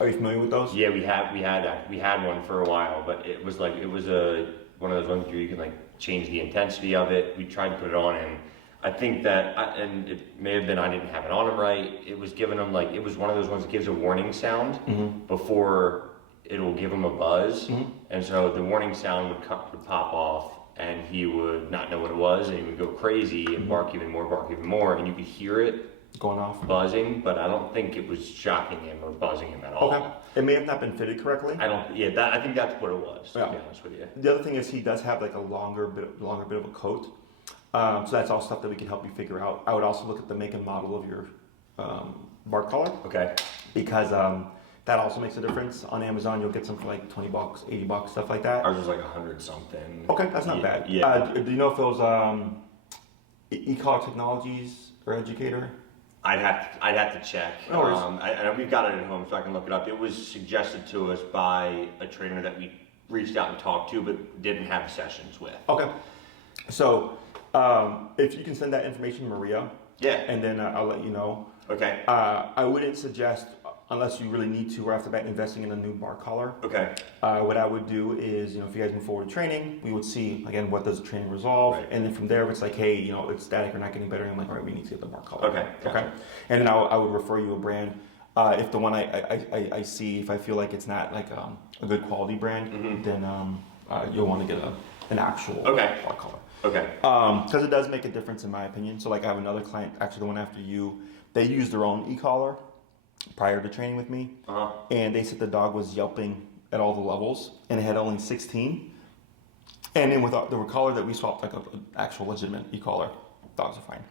Are you familiar with those? Yeah, we had one for a while, but it was one of those ones where you can change the intensity of it. We tried to put it on, and I think that, and it may have been I didn't have it on him right. It was giving him it was one of those ones that gives a warning sound before it'll give him a buzz, and so the warning sound would pop off, and he would not know what it was, and he would go crazy and bark even more, and you could hear it going off, buzzing, but I don't think it was shocking him or buzzing him at all. Okay. It may have not been fitted correctly. I think that's what it was, to be honest with you. The other thing is he does have a longer bit of a coat. So that's all stuff that we can help you figure out. I would also look at the make and model of your bark collar. Okay. Because that also makes a difference. On Amazon, you'll get some for $20, $80, stuff like that. Ours was 100 something. Okay, that's not bad. Yeah. Do you know if it was eCollar Technologies or Educator? I'd have to check. No worries. We've got it at home, so I can look it up. It was suggested to us by a trainer that we reached out and talked to, but didn't have sessions with. Okay. So if you can send that information to Maria, and then I'll let you know. Okay. I wouldn't suggest, unless you really need to, right off the bat, investing in a new bark collar. Okay. What I would do is, if you guys move forward to training, we would see, again, what does the training resolve? Right. And then from there, if it's hey, it's static or not getting better, I'm like, all right, we need to get the bark collar. Okay. Gotcha. Okay. And then I would refer you a brand. If the one I see, if I feel like it's not a good quality brand, then you'll want to get an actual bark collar. Okay. Because it does make a difference in my opinion. So I have another client, actually the one after you, they use their own e-collar prior to training with me, and they said the dog was yelping at all the levels, and it had only 16. And then with the collar that we swapped, like an actual legitimate e-collar, dogs are fine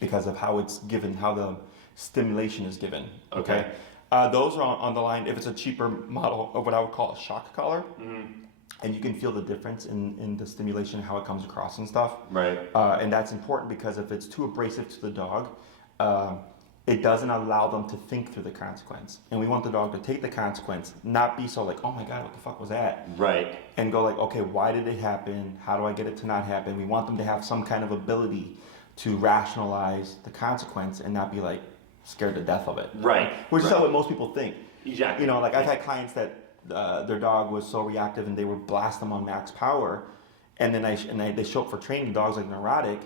because of how it's given, how the stimulation is given. Okay. Those are on the line if it's a cheaper model of what I would call a shock collar. And you can feel the difference in the stimulation, how it comes across and stuff. Right. And that's important because if it's too abrasive to the dog, it doesn't allow them to think through the consequence. And we want the dog to take the consequence, not be so like, oh my God, what the fuck was that? Right. And go like, okay, why did it happen? How do I get it to not happen? We want them to have some kind of ability to rationalize the consequence and not be like scared to death of it. Right. Which is what most people think. Exactly. You know, like I've had clients that their dog was so reactive and they would blast them on max power, and then they show up for training, the dog's like neurotic,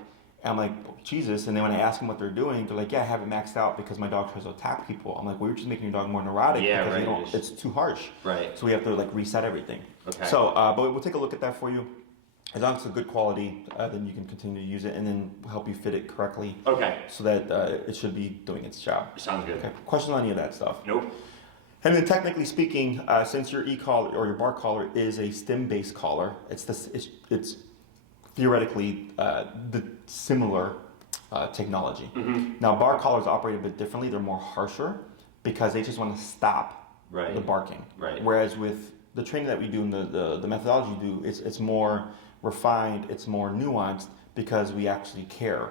and I'm like, oh, Jesus. And then when I ask them what they're doing, they're like, yeah, I have it maxed out because my dog tries to attack people. I'm like, well, you're just making your dog more neurotic because it's too harsh. Right. So we have to like reset everything. Okay. So, but we'll take a look at that for you. As long as it's a good quality, then you can continue to use it, and then we'll help you fit it correctly. Okay. So that it should be doing its job. Sounds good. Okay. Questions on any of that stuff? Nope. And then technically speaking, since your e-collar or your bar collar is a stim-based collar, it's theoretically the similar technology. Now bar collars operate a bit differently. They're more harsher because they just want to stop the barking. Right. Whereas with the training that we do and the methodology we do, it's more refined, it's more nuanced because we actually care.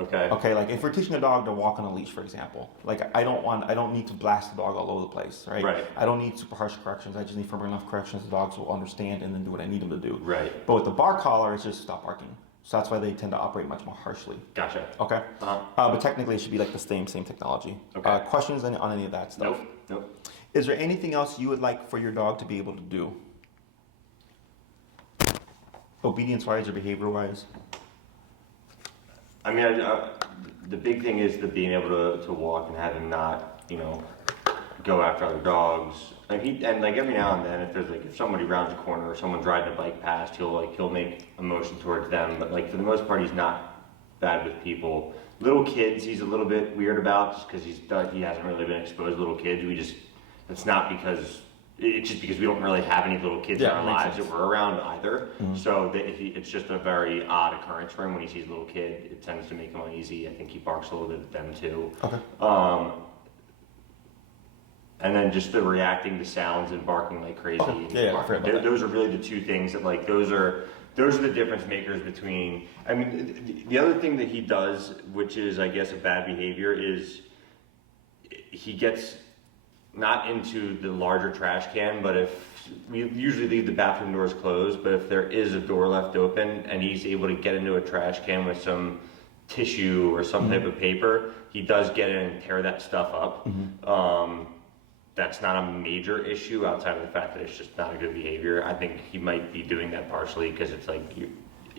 Okay, like if we're teaching a dog to walk on a leash, for example, like I don't need to blast the dog all over the place, right? I don't need super harsh corrections. I just need firm enough corrections the dogs will understand and then do what I need them to do. Right. But with the bar collar, it's just stop barking. So that's why they tend to operate much more harshly. Gotcha. Okay. But technically, it should be like the same technology. Okay. Questions on any of that stuff? Nope. Is there anything else you would like for your dog to be able to do? Obedience-wise or behavior-wise? I mean, the big thing is the being able to walk and have him not, go after other dogs. Like every now and then, if somebody rounds a corner or someone's riding a bike past, he'll make a motion towards them. But like for the most part, he's not bad with people. Little kids, he's a little bit weird about just because he hasn't really been exposed to little kids. It's not because. It's just because we don't really have any little kids in our lives that we're around either. So it's just a very odd occurrence for him when he sees a little kid. It tends to make him uneasy. I think he barks a little bit at them too. Okay. And then just the reacting to sounds and barking like crazy. Those are really the two things that those are the difference makers between. I mean, the other thing that he does, which is I guess a bad behavior, is he gets not into the larger trash can, but if we usually leave the bathroom doors closed, but if there is a door left open and he's able to get into a trash can with some tissue or some type of paper, he does get in and tear that stuff up. That's not a major issue outside of the fact that it's just not a good behavior. I think he might be doing that partially because it's like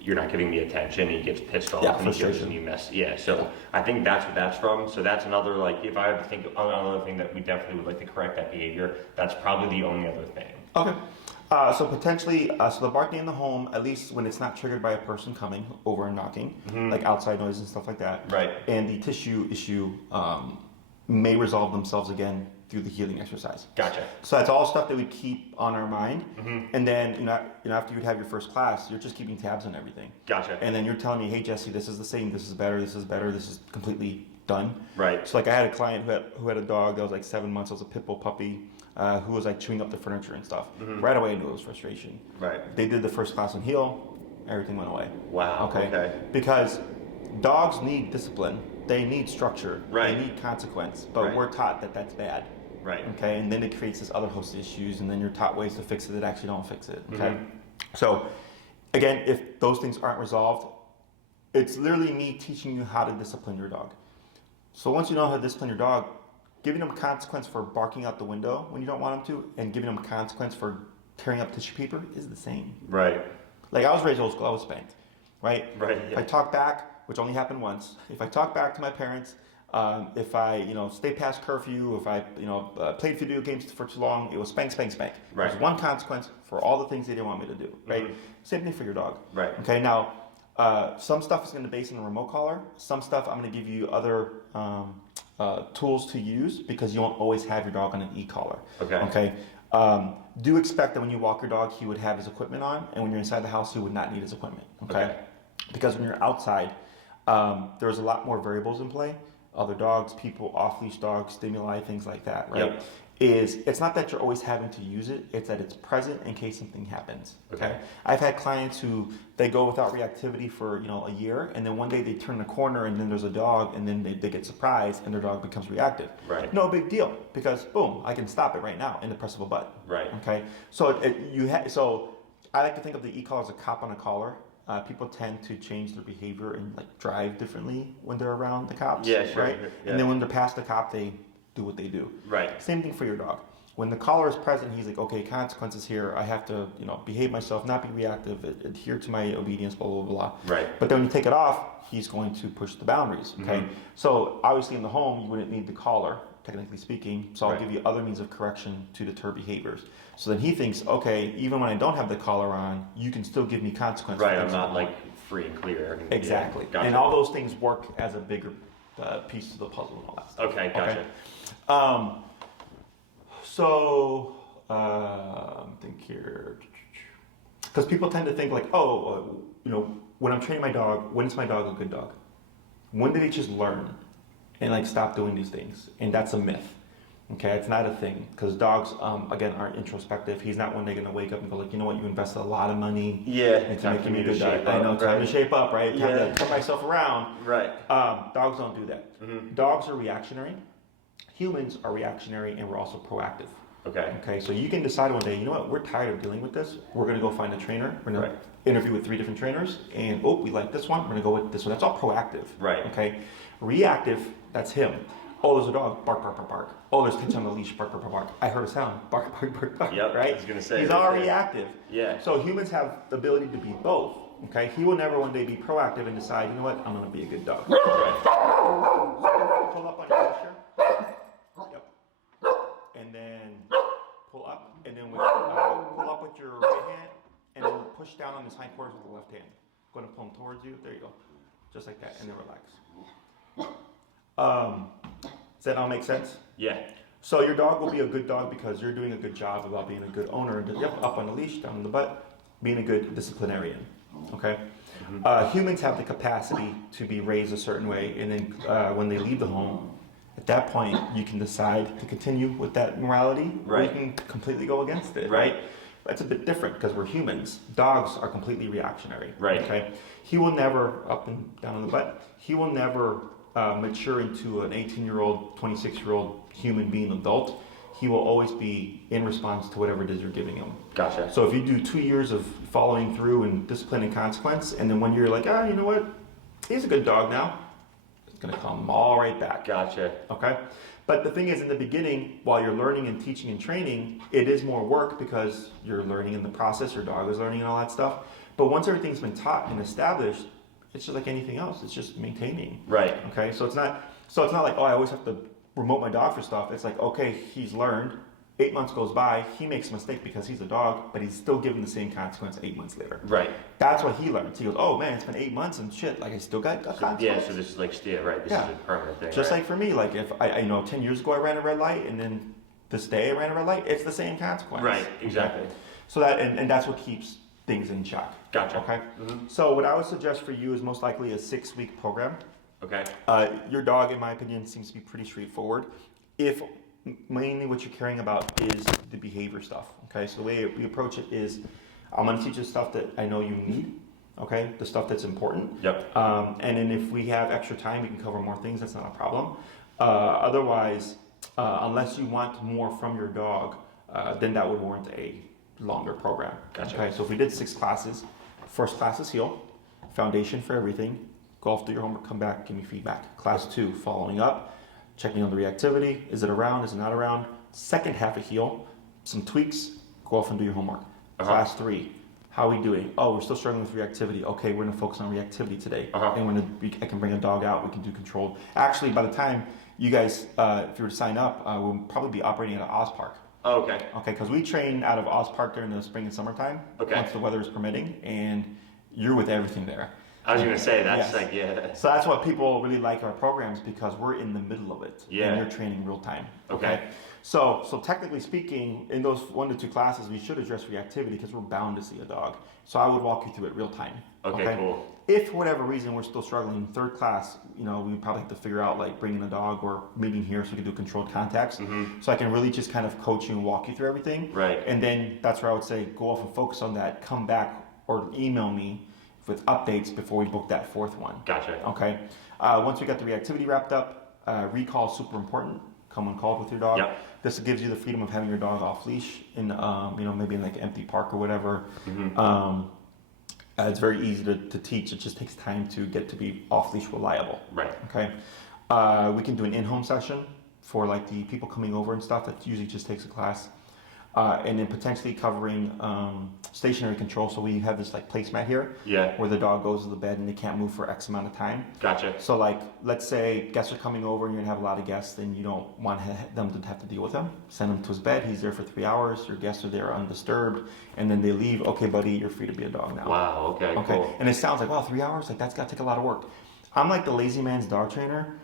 you're not giving me attention. He gets pissed off and he goes and you mess. So I think that's what that's from. So that's another, if I had to think of another thing that we definitely would like to correct that behavior, that's probably the only other thing. Okay. So potentially, so the barking in the home, at least when it's not triggered by a person coming over and knocking, like outside noise and stuff like that. Right. And the tissue issue may resolve themselves again through the healing exercise. Gotcha. So that's all stuff that we keep on our mind. And then, after you have your first class, you're just keeping tabs on everything. Gotcha. And then you're telling me, hey, Jesse, this is the same, this is better, this is completely done. Right. So I had a client who had a dog that was like 7 months, it was a pit bull puppy, who was like chewing up the furniture and stuff. Right away I knew it was frustration. Right. They did the first class on heal, everything went away. Wow. Okay. Because dogs need discipline. They need structure. Right. They need consequence. But we're taught that that's bad. Right. Okay. And then it creates this other host of issues, and then you're taught ways to fix it that actually don't fix it. Okay. So, again, if those things aren't resolved, it's literally me teaching you how to discipline your dog. So once you know how to discipline your dog, giving them a consequence for barking out the window when you don't want them to, and giving them a consequence for tearing up tissue paper is the same. Right. Like I was raised old school, I was spanked. Right. Right. Yeah. If I talk back, which only happened once, if I talk back to my parents. If I, stay past curfew, if I, played video games for too long, it was spank, spank, spank. Right. There's one consequence for all the things they didn't want me to do, right? Same thing for your dog. Right. Okay, now, some stuff is going to base on a remote collar. Some stuff I'm going to give you other tools to use because you won't always have your dog on an e-collar. Okay. Okay. Do expect that when you walk your dog, he would have his equipment on, and when you're inside the house, he would not need his equipment. Okay. Because when you're outside, there's a lot more variables in play. Other dogs, people, off-leash dogs, stimuli, things like that, right? Yep. It's not that you're always having to use it, it's that it's present in case something happens. Okay. I've had clients who they go without reactivity for a year, and then one day they turn the corner and then there's a dog, and then they get surprised and their dog becomes reactive. Right. No big deal, because boom, I can stop it right now in the press of a button. Right. Okay. So so I like to think of the e-collar as a cop on a collar. People tend to change their behavior and like drive differently when they're around the cops. Yeah, sure. Right. Yeah. And then when they're past the cop, they do what they do. Right. Same thing for your dog. When the collar is present, he's like, okay, consequences here. I have to, behave myself, not be reactive, adhere to my obedience, blah, blah, blah. Right. But then when you take it off, he's going to push the boundaries, okay? Mm-hmm. So obviously in the home, you wouldn't need the collar, technically speaking. So I'll Right. give you other means of correction to deter behaviors. So then he thinks, okay, even when I don't have the collar on, you can still give me consequences. Right, I'm not like free and clear. Exactly. Yeah, gotcha. And all those things work as a bigger piece of the puzzle and all that stuff. Okay, gotcha. Okay? Think here, because people tend to think like, when I'm training my dog, when is my dog a good dog? When did he just learn and like stop doing these things? And that's a myth. Okay, it's not a thing because dogs, again, aren't introspective. He's not one day gonna wake up and go like, you know what, you invested a lot of money into making me a good dog. I know, time to shape up, right? Time to turn myself around. Right. Dogs don't do that. Mm-hmm. Dogs are reactionary. Humans are reactionary, and we're also proactive. Okay, so you can decide one day, you know what, we're tired of dealing with this. We're going to go find a trainer. We're going to interview with 3 different trainers, and we like this one. We're going to go with this one. That's all proactive. Right. Okay, reactive, that's him. Oh, there's a dog. Bark, bark, bark, bark. Oh, there's tension on the leash. Bark, bark, bark, bark. I heard a sound. Bark, bark, bark, bark. Yep. Right. I was going to say. He's all reactive. Yeah. So humans have the ability to be both. Okay, he will never one day be proactive and decide, you know what, I'm going to be a good dog. Right. Pull up on your posture. Yep. And then pull up, and then pull up with your right hand, and then push down on his hindquarters with the left hand. Going to pull him towards you. There you go, just like that, and then relax. Does that all make sense? Yeah. So your dog will be a good dog because you're doing a good job about being a good owner. Up on the leash, down on the butt, being a good disciplinarian. Okay. Mm-hmm. Humans have the capacity to be raised a certain way, and then when they leave the home. At that point, you can decide to continue with that morality, or you can completely go against it, right? That's a bit different because we're humans. Dogs are completely reactionary, right? Okay, he will never, up and down on the butt, he will never mature into an 18-year-old, 26-year-old human being adult. He will always be in response to whatever it is you're giving him. Gotcha. So if you do 2 years of following through and discipline and consequence, and then when you're like, you know what, he's a good dog now, going to come all right back. Gotcha. Okay? But the thing is, in the beginning, while you're learning and teaching and training, it is more work because you're learning in the process, your dog is learning and all that stuff. But once everything's been taught and established, it's just like anything else. It's just maintaining. Right. Okay? So it's not like, I always have to remote my dog for stuff. It's like, okay, he's learned. 8 months goes by, he makes a mistake because he's a dog, but he's still given the same consequence 8 months later. Right. That's what he learns. He goes, oh man, it's been 8 months and shit, like I still got consequence. Yeah, so this is like, right, this is a permanent thing. Just like for me, like if I 10 years ago I ran a red light and then this day I ran a red light, it's the same consequence. Right, exactly. Okay? So that, and that's what keeps things in check. Gotcha. Okay? Mm-hmm. So what I would suggest for you is most likely a 6-week program. Okay. Your dog, in my opinion, seems to be pretty straightforward. If mainly what you're caring about is the behavior stuff, okay? So the way we approach it is, I'm gonna teach you stuff that I know you need, okay? The stuff that's important. Yep. And then if we have extra time, we can cover more things, that's not a problem. Otherwise, unless you want more from your dog, then that would warrant a longer program. Gotcha. Okay, so if we did 6 classes, first class is heel, foundation for everything, go off, do your homework, come back, give me feedback. Class 2, following up, checking on the reactivity. Is it around? Is it not around? Second half of heel, some tweaks, go off and do your homework. Class 3, how are we doing? Oh, we're still struggling with reactivity. Okay, we're gonna focus on reactivity today. And I can bring a dog out, we can do controlled. Actually, by the time you guys, if you were to sign up, we'll probably be operating at an Oz Park. Oh, okay. Okay, because we train out of Oz Park during the spring and summertime, once the weather is permitting, and you're with everything there. I was going to say, that's Yes. like, yeah. So that's what people really like our programs, because we're in the middle of it. Yeah. And you're training real time. Okay. So technically speaking, in those 1 to 2 classes, we should address reactivity because we're bound to see a dog. So I would walk you through it real time. Okay, cool. If for whatever reason we're still struggling in 3rd class, we would probably have to figure out like bringing a dog or meeting here so we can do controlled contacts. So I can really just kind of coach you and walk you through everything. Right. And then that's where I would say go off and focus on that, come back or email me with updates before we book that 4th one. Gotcha. Okay. Once we got the reactivity wrapped up, recall is super important. Come on call with your dog. Yep. This gives you the freedom of having your dog off leash in, maybe in like an empty park or whatever. It's very easy to teach. It just takes time to get to be off leash reliable. Right. Okay. We can do an in-home session for like the people coming over and stuff. That usually just takes a class. And then potentially covering stationary control. So we have this like placemat here, where the dog goes to the bed and they can't move for X amount of time. Gotcha. So like, let's say guests are coming over and you're gonna have a lot of guests, then you don't want them to have to deal with him. Send him to his bed. He's there for 3 hours. Your guests are there undisturbed, and then they leave. Okay, buddy, you're free to be a dog now. Wow. Okay. Cool. And it sounds like, wow, 3 hours? Like that's gotta take a lot of work. I'm like the lazy man's dog trainer.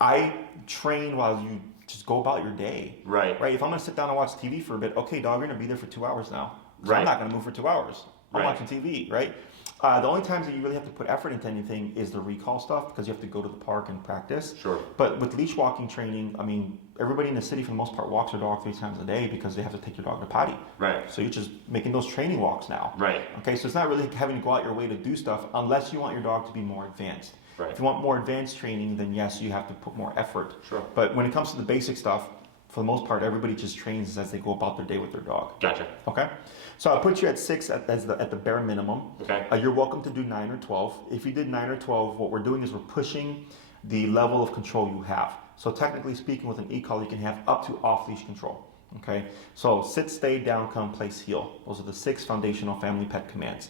I train while you just go about your day. Right. If I'm gonna sit down and watch TV for a bit, okay, dog, you're gonna be there for 2 hours now. So Right. I'm not gonna move for 2 hours. I'm Right. watching TV, right? The only times that you really have to put effort into anything is the recall stuff, because you have to go to the park and practice. Sure. But with leash walking training, I mean, everybody in the city for the most part walks their dog 3 times a day because they have to take your dog to potty. Right. So you're just making those training walks now. Right. Okay, so it's not really having to go out your way to do stuff unless you want your dog to be more advanced. Right. If you want more advanced training, then yes, you have to put more effort. Sure. But when it comes to the basic stuff, for the most part, everybody just trains as they go about their day with their dog. Gotcha. Okay? So I'll put you at 6 at the bare minimum. Okay. You're welcome to do 9 or 12. If you did 9 or 12, what we're doing is we're pushing the level of control you have. So technically speaking, with an e-collar, you can have up to off-leash control. Okay? So sit, stay, down, come, place, heel. Those are the 6 foundational family pet commands.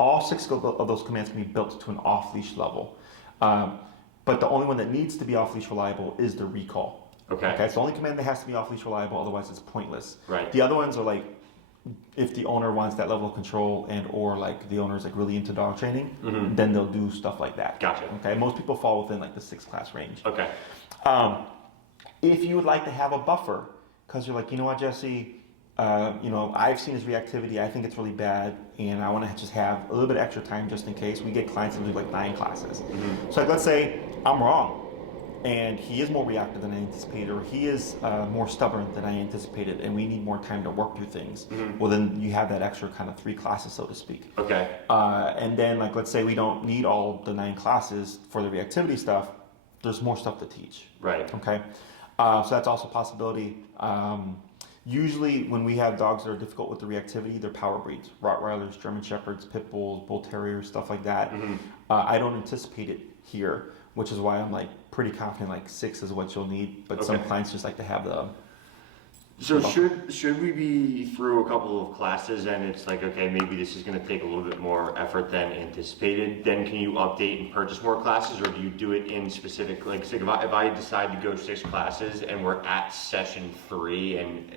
All 6 of those commands can be built to an off-leash level. But the only one that needs to be off-leash reliable is the recall. Okay. It's the only command that has to be off-leash reliable, otherwise it's pointless. Right. The other ones are like, if the owner wants that level of control and or like the owner's like really into dog training, then they'll do stuff like that. Gotcha. Okay, most people fall within like the 6th class range. Okay. If you would like to have a buffer, because you're like, you know what, Jesse, I've seen his reactivity, I think it's really bad, and I want to just have a little bit extra time just in case. We get clients that do like 9 classes. So like, let's say I'm wrong, and he is more reactive than I anticipated, or he is more stubborn than I anticipated, and we need more time to work through things. Well, then you have that extra kind of 3 classes, so to speak. Okay. And then, like, let's say we don't need all the 9 classes for the reactivity stuff. There's more stuff to teach. Right. Okay. So that's also a possibility. Usually, when we have dogs that are difficult with the reactivity, they're power breeds: Rottweilers, German Shepherds, Pit Bulls, Bull Terriers, stuff like that. I don't anticipate it here, which is why I'm like pretty confident like 6 is what you'll need. But some clients just like to have the. So should we be through a couple of classes and it's like, okay, maybe this is going to take a little bit more effort than anticipated, then can you update and purchase more classes, or do you do it in specific, like if I decide to go 6 classes and we're at session 3 and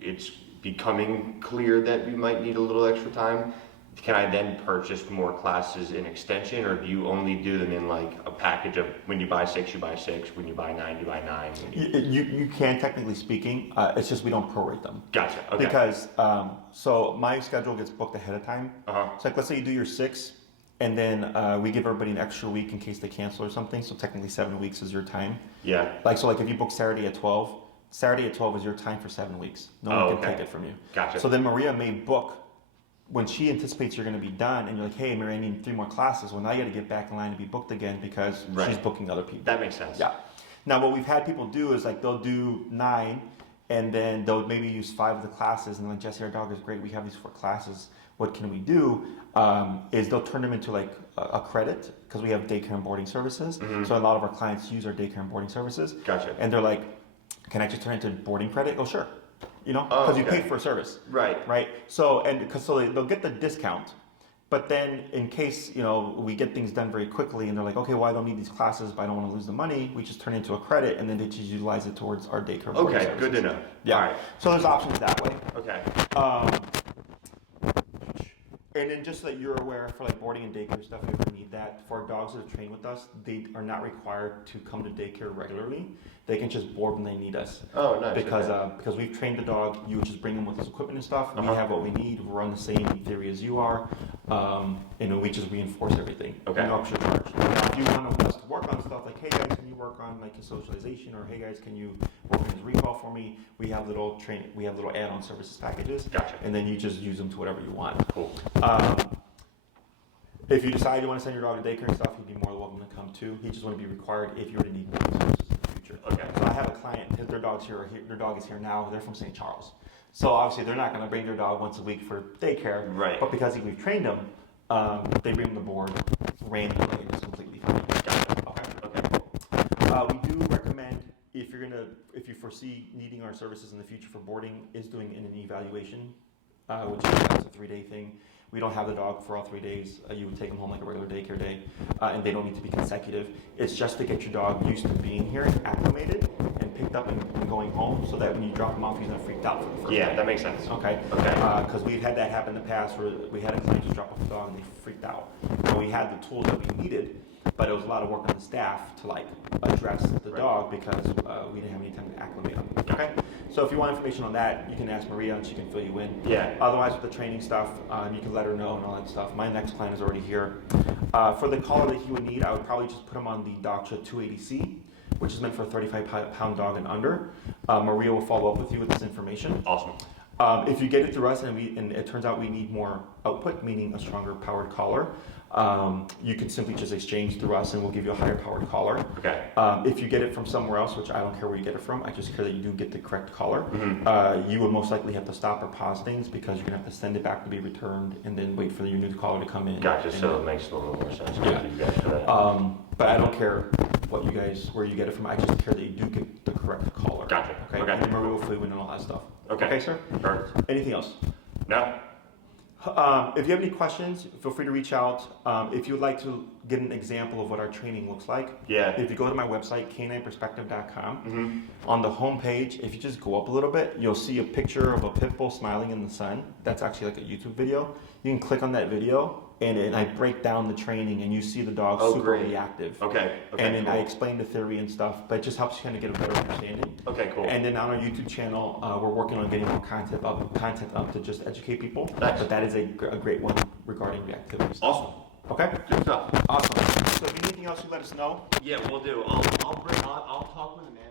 it's becoming clear that we might need a little extra time, can I then purchase more classes in extension, or do you only do them in like a package of when you buy 6, you buy 6, when you buy 9, you buy 9? You can, technically speaking, it's just we don't prorate them. Gotcha. Okay. Because so my schedule gets booked ahead of time. So like, let's say you do your 6, and then we give everybody an extra week in case they cancel or something. So technically 7 weeks is your time. Yeah. Like, so like if you book Saturday at 12, Saturday at 12 is your time for 7 weeks. No one can take it from you. Gotcha. So then Maria may book when she anticipates you're going to be done, and you're like, hey, Mary, I need 3 more classes. Well, now you got to get back in line to be booked again because she's booking other people. That makes sense. Yeah. Now, what we've had people do is like they'll do 9, and then they'll maybe use 5 of the classes, and like, Jesse, our dog is great. We have these 4 classes. What can we do? Is they'll turn them into like a credit, because we have daycare and boarding services. So a lot of our clients use our daycare and boarding services. Gotcha. And they're like, can I just turn it into boarding credit? Oh, sure. Because you paid for a service. Right. So they'll get the discount, but then in case we get things done very quickly, and they're like, okay, well, I don't need these classes, but I don't want to lose the money. We just turn it into a credit, and then they just utilize it towards our daycare. Okay, good to know. Yeah. All right. So there's options that way. Okay. And then just so that you're aware, for like boarding and daycare stuff, if you ever need that, for dogs that have trained with us, they are not required to come to daycare regularly. They can just board when they need us. Oh, nice. Because we've trained the dog, you would just bring him with his equipment and stuff. We have what we need. We're on the same theory as you are, and we just reinforce everything. Okay. No extra charge. Now, if you want us to work on stuff like, hey guys, can you work on like his socialization, or hey guys, can you work on his recall for me? We have little add-on services packages. Gotcha. And then you just use them to whatever you want. Cool. If you decide you want to send your dog to daycare and stuff, he'd be more than welcome to come too. He just wouldn't be required if you were to need more services in the future. Okay. So I have a client, their dog is here now. They're from St. Charles, so obviously they're not going to bring their dog once a week for daycare. Right. But because we've trained them, they bring them to board randomly, and it's completely fine. Gotcha. Okay. Okay. We do recommend if you foresee needing our services in the future for boarding, is doing an evaluation, which is a 3-day thing. We don't have the dog for all 3 days. You would take them home like a regular daycare day, and they don't need to be consecutive. It's just to get your dog used to being here and acclimated and picked up and going home, so that when you drop him off, he's not freaked out for the first day. Yeah, that makes sense. Okay. Okay. Because we've had that happen in the past, where we had a client just drop off a dog and they freaked out. And we had the tools that we needed, but it was a lot of work on the staff to like address the dog because we didn't have any time to acclimate him. Okay. So if you want information on that, you can ask Maria and she can fill you in. Yeah. Otherwise, with the training stuff, you can let her know and all that stuff. My next client is already here. For the collar that he would need, I would probably just put him on the Daksha 280C, which is meant for a 35-pound dog and under. Maria will follow up with you with this information. Awesome. If you get it through us and it turns out we need more output, meaning a stronger powered collar, you can simply just exchange through us and we'll give you a higher powered collar. Okay. If you get it from somewhere else, which I don't care where you get it from, I just care that you do get the correct collar, you would most likely have to stop or pause things because you're going to have to send it back to be returned and then wait for your new collar to come in. Gotcha, so it makes a little more sense. Yeah. Thank you guys for that. But I don't care where you get it from. I just care that you do get the correct collar. Gotcha. Okay. Okay. And Maria will fill you in and all that stuff. Okay. Okay, sir? Perfect. Anything else? No? If you have any questions, feel free to reach out. If you would like to get an example of what our training looks like, if you go to my website, canineperspective.com, on the home page, if you just go up a little bit, you'll see a picture of a pit bull smiling in the sun. That's actually like a YouTube video. You can click on that video, and I break down the training, and you see the dog super reactive. Okay. And then I explain the theory and stuff, but it just helps you kind of get a better understanding. Okay, cool. And then on our YouTube channel, we're working on getting more content up to just educate people. Nice. But that is a great one regarding reactivity. Awesome. Okay. Good stuff. Awesome. So if you need anything else, you let us know. Yeah, we'll do. I'll talk with Amanda.